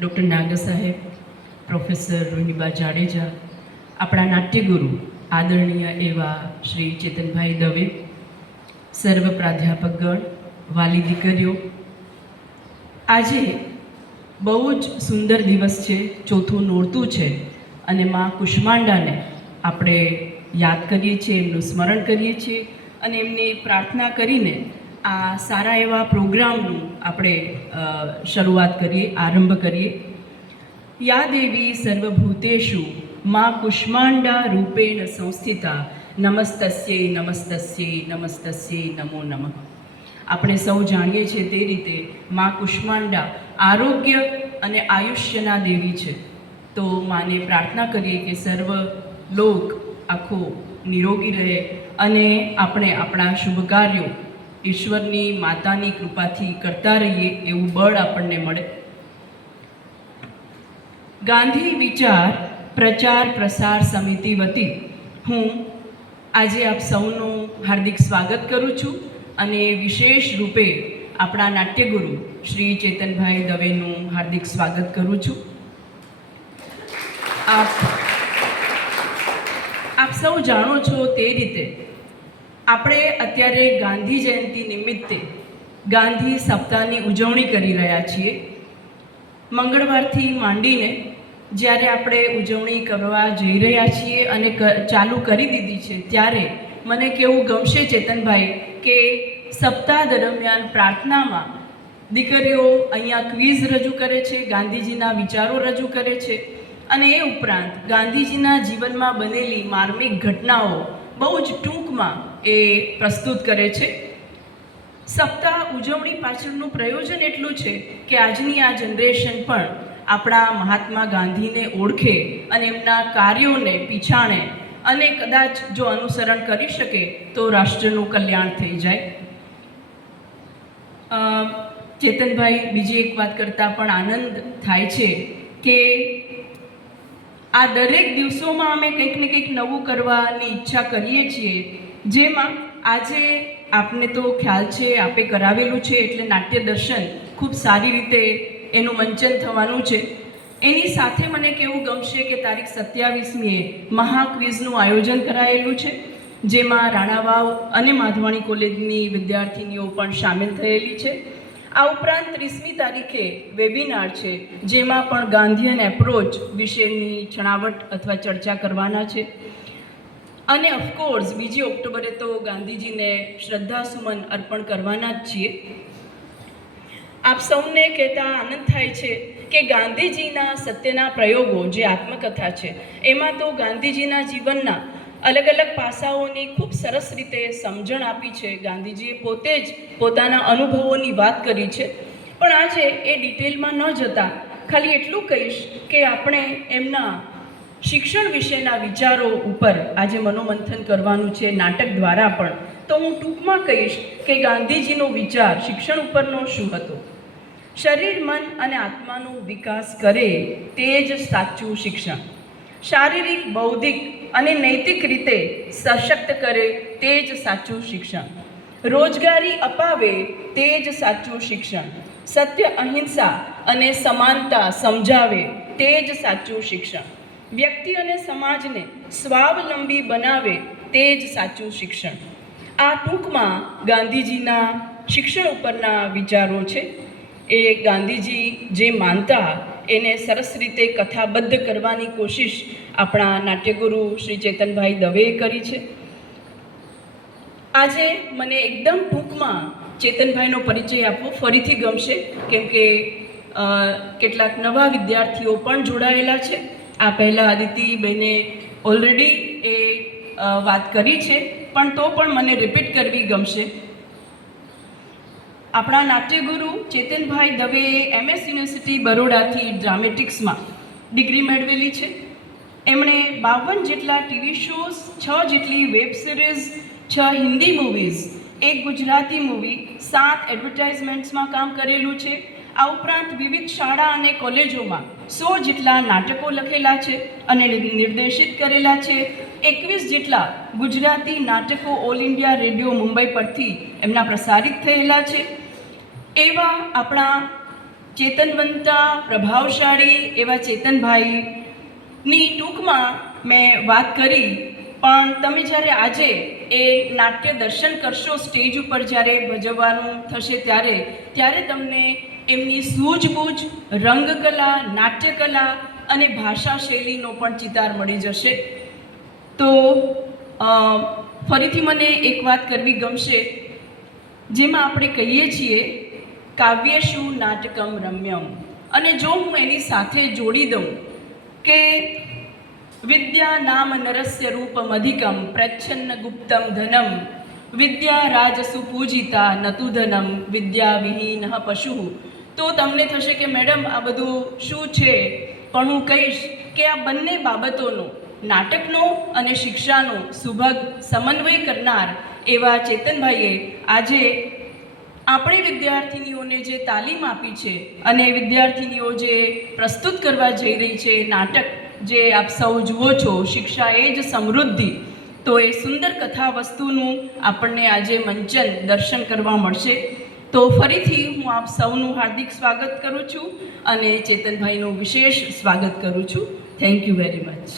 Doctor નાગર સાહેબ, professor રોહિણીબા Jadeja, આપણા નાટ્યગુરુ આદરણીય એવા શ્રી ચેતનભાઈ દવે, સર્વ પ્રાધ્યાપકગણ, વાલી દીકરીઓ, આજે બહુ જ સુંદર દિવસ છે, ચોથું નોરતું છે અને માં કુષ્માંડાને આપણે યાદ કરીએ છીએ, એમનું સ્મરણ કરીએ છીએ અને એમની પ્રાર્થના કરીને આ સારા એવા પ્રોગ્રામનું આપણે શરૂઆત કરીએ, આરંભ કરીએ. યા દેવી સર્વભૂતેષુ માં કુષ્માંડા રૂપેણ સંસ્થિતા નમસ્તસ્યે નમસ્તસ્યે નમસ્તસ્યે નમો નમઃ. આપણે સૌ જાણીએ છીએ તે રીતે માં કુષ્માંડા આરોગ્ય અને આયુષ્યના દેવી છે. તો માને પ્રાર્થના કરીએ કે સર્વ લોક આખો નિરોગી રહે અને આપણે આપણા શુભ કાર્યો ઈશ્વરની માતાની કૃપાથી કરતા રહીએ એવું બળ આપણને મળે. ગાંધી વિચાર પ્રચાર પ્રસાર સમિતિ વતી હું આજે આપ સૌનું હાર્દિક સ્વાગત કરું છું અને વિશેષ રૂપે આપણા નાટ્યગુરુ શ્રી ચેતનભાઈ દવેનું હાર્દિક સ્વાગત કરું છું. આપ સૌ જાણો છો તે રીતે આપણે અત્યારે ગાંધી જયંતિ નિમિત્તે ગાંધી સપ્તાહની ઉજવણી કરી રહ્યા છીએ. મંગળવારથી માંડીને જ્યારે આપણે ઉજવણી કરવા જઈ રહ્યા છીએ અને ચાલુ કરી દીધી છે, ત્યારે મને કેવું ગમશે ચેતનભાઈ કે સપ્તાહ દરમિયાન પ્રાર્થનામાં દીકરીઓ અહીંયા ક્વિઝ રજૂ કરે છે, ગાંધીજીના વિચારો રજૂ કરે છે અને એ ઉપરાંત ગાંધીજીના જીવનમાં બનેલી માર્મિક ઘટનાઓ બહુ જ ટૂંકમાં એ પ્રસ્તુત કરે છે. સપ્તાહ ઉજવણી પાછળનું પ્રયોજન એટલું છે કે આજની આ જનરેશન પણ આપણા મહાત્મા ગાંધીને ઓળખે અને એમના કાર્યોને પીછાણે અને કદાચ જો અનુસરણ કરી શકે તો રાષ્ટ્રનું કલ્યાણ થઈ જાય. ચેતનભાઈ, બીજી એક વાત કરતાં પણ આનંદ થાય છે કે આ દરેક દિવસોમાં અમે કંઈક ને કંઈક નવું કરવાની ઈચ્છા કરીએ છીએ, જેમાં આજે આપને તો ખ્યાલ છે, આપે કરાવેલું છે એટલે નાટ્ય દર્શન ખૂબ સારી રીતે એનું મંચન થવાનું છે. એની સાથે મને કેવું ગમશે કે તારીખ 27મીએ મહાક્વિઝનું આયોજન કરાયેલું છે, જેમાં રાણાવાવ અને માધવાણી કોલેજની વિદ્યાર્થીનીઓ પણ સામેલ થયેલી છે. આ ઉપરાંત 30મી તારીખે વેબિનાર છે, જેમાં પણ ગાંધીયન એપ્રોચ વિશેની છણાવટ અથવા ચર્ચા કરવાના છે. અને ઓફકોર્સ 2 ઓક્ટોબરે તો ગાંધીજીને શ્રદ્ધાસુમન અર્પણ કરવાના જ છીએ. આપ સૌને કહેતા આનંદ થાય છે કે ગાંધીજીના સત્યના પ્રયોગો જે આત્મકથા છે, એમાં તો ગાંધીજીના જીવનના અલગ અલગ પાસાઓની ખૂબ સરસ રીતે સમજણ આપી છે. ગાંધીજીએ પોતે જ પોતાના અનુભવોની વાત કરી છે. પણ આજે એ ડિટેલમાં ન જતાં ખાલી એટલું કહીશ કે આપણે એમના શિક્ષણ વિશેના વિચારો ઉપર આજે મનોમંથન કરવાનું છે, નાટક દ્વારા પણ. તો હું ટૂંકમાં કહીશ કે ગાંધીજીનો વિચાર શિક્ષણ ઉપરનો શું હતો. શરીર, મન અને આત્માનો વિકાસ કરે તે જ સાચું શિક્ષણ. શારીરિક, બૌદ્ધિક અને નૈતિક રીતે સશક્ત કરે તે જ સાચું શિક્ષણ. રોજગારી અપાવે તે જ સાચું શિક્ષણ. સત્ય, અહિંસા અને સમાનતા સમજાવે તે જ સાચું શિક્ષણ. વ્યક્તિ અને સમાજને સ્વાવલંબી બનાવે તે જ સાચું શિક્ષણ. આ ટૂંકમાં ગાંધીજીના શિક્ષણ ઉપરના વિચારો છે. એ ગાંધીજી જે માનતા એને સરસ રીતે કથાબદ્ધ કરવાની કોશિશ આપણા નાટ્યગુરુ શ્રી ચેતનભાઈ દવેએ કરી છે. આજે મને એકદમ ટૂંકમાં ચેતનભાઈનો પરિચય આપવો ફરીથી ગમશે, કેમ કે કેટલાક નવા વિદ્યાર્થીઓ પણ જોડાયેલા છે. આ પહેલાં અદિતિબેને ઓલરેડી એ વાત કરી છે, પણ તો પણ મને રિપીટ કરવી ગમશે. આપણા નાટ્યગુરુ ચેતનભાઈ દવેએ MS યુનિવર્સિટી બરોડાથી ડ્રામેટિક્સમાં ડિગ્રી મેળવેલી છે. એમણે 52 જેટલા ટીવી શોઝ, 6 જેટલી web series, 6 Hindi movies, 1 Gujarati movie, 7 એડવર્ટાઇઝમેન્ટ્સમાં કામ કરેલું છે. આ ઉપરાંત વિવિધ શાળા અને કોલેજોમાં 100 જેટલા નાટકો લખેલા છે અને નિર્દેશિત કરેલા છે. 21 જેટલા ગુજરાતી નાટકો ઓલ ઇન્ડિયા રેડિયો મુંબઈ પરથી એમના પ્રસારિત થયેલા છે. એવા આપણા ચેતનવંતા પ્રભાવશાળી એવા ચેતનભાઈની ટૂંકમાં મેં વાત કરી, પણ તમે જ્યારે આજે એ નાટ્ય દર્શન કરશો, સ્ટેજ ઉપર જ્યારે ભજવવાનું થશે ત્યારે તમને એમની સૂઝબૂઝ, રંગકલા, નાટ્યકલા અને ભાષા શૈલીનો પણ ચિતાર મળી જશે. તો ફરીથી મને એક વાત કરવી ગમશે, જેમાં આપણે કહીએ છીએ કાવ્યેષુ નાટકમ રમ્યમ, અને જો હું એની સાથે જોડી દઉં કે વિદ્યા નામ નરસ્ય રૂપમ અધિકમ પ્રચ્છન્ન ગુપ્તમ ધનમ વિદ્યા રાજસુ પૂજિતા નતુ ધનમ વિદ્યા વિહીન પશુ, તો તમને થશે કે મેડમ આ બધું શું છે? પણ હું કહીશ કે આ બંને બાબતોનો, નાટકનો અને શિક્ષાનો સુભગ સમન્વય કરનાર એવા ચેતનભાઈએ આજે આપણી વિદ્યાર્થીનીઓને જે તાલીમ આપી છે અને વિદ્યાર્થીનીઓ જે પ્રસ્તુત કરવા જઈ રહી છે નાટક, જે આપ સૌ જુઓ છો, શિક્ષા એ જ સમૃદ્ધિ, તો એ સુંદર કથા વસ્તુનું આપણને આજે મંચન દર્શન કરવા મળશે. તો ફરીથી હું આપ સૌનું હાર્દિક સ્વાગત કરું છું અને ચેતનભાઈનું વિશેષ સ્વાગત કરું છું. Thank you very much.